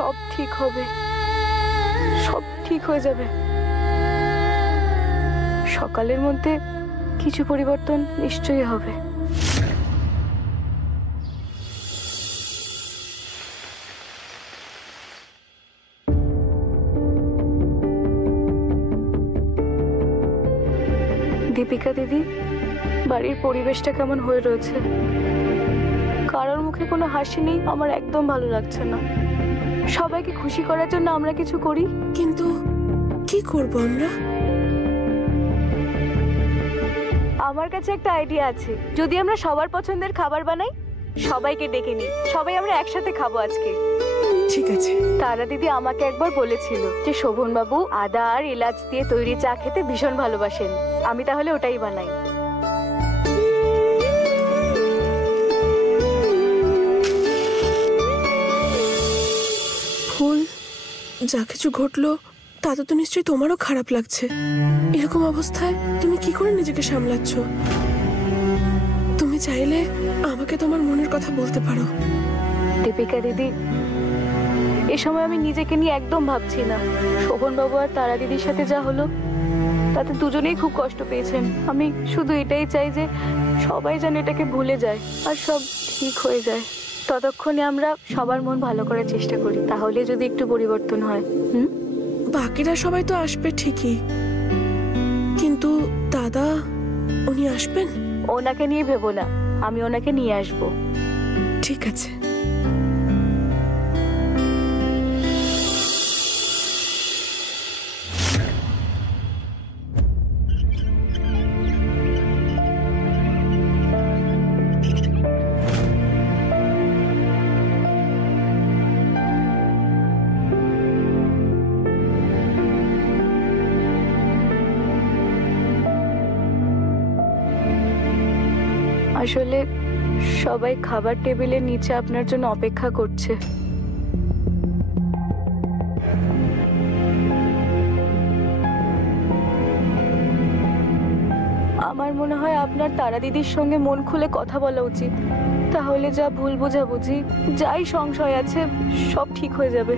সব ঠিক হবে, সব ঠিক হয়ে যাবে। সকালের মধ্যে কিছু পরিবর্তন নিশ্চয়ই হবে। দীপিকা দিদি, বাড়ির পরিবেশটা কেমন হয়ে রয়েছে? কারোর মুখে কোনো হাসি নেই, আমার একদম ভালো লাগছে না। সবাইকে খুশি করার জন্য আমরা কিছু করি, কিন্তু কি করব আমরা? আমার কাছে একটা আইডিয়া আছে। যদি আমরা সবার পছন্দের খাবার বানাই, সবাইকে ডেকে নিই, সবাই আমরা একসাথে খাবো আজকে। ঠিক আছে। তারা দিদি আমাকে একবার বলেছিল যে শোভন বাবু আদা আর এলাচ দিয়ে তৈরি চা খেতে ভীষণ ভালোবাসেন। আমি তাহলে ওটাই বানাই। ফুল, যা কিছু ঘটলো তাতে তো নিশ্চয়ই তোমারও খারাপ লাগছে। এরকম অবস্থায় তুমি কি করে নিজেকে সামলাচ্ছ? তুমি চাইলে আমাকে তোমার মনের কথা বলতে পারো। দীপিকা দিদি, এ সময় আমি নিজেকে নিয়ে একদম ভাবছি না। শোভন বাবু আর তারা দিদির সাথে যা হলো তাতে দুজনেই খুব কষ্ট পেয়েছেন। আমি শুধু এটাই চাই যে সবাই যেন এটাকে ভুলে যায় আর সব ঠিক হয়ে যায়। ততক্ষণে আমরা সবার মন ভালো করার চেষ্টা করি, তাহলে যদি একটু পরিবর্তন হয়। বাকিরা সবাই তো আসবে ঠিকই, কিন্তু দাদা, উনি আসবেন? ওনাকে নিয়ে ভেবো না, আমি ওনাকে নিয়ে আসবো। ঠিক আছে। আসলে সবাই খাবার টেবিলের নিচে আপনার জন্য অপেক্ষা করছে। আমার মনে হয় আপনার তারা দিদির সঙ্গে মন খুলে কথা বলা উচিত। তাহলে যা ভুল বোঝাবুঝি, যাই সংশয় আছে, সব ঠিক হয়ে যাবে।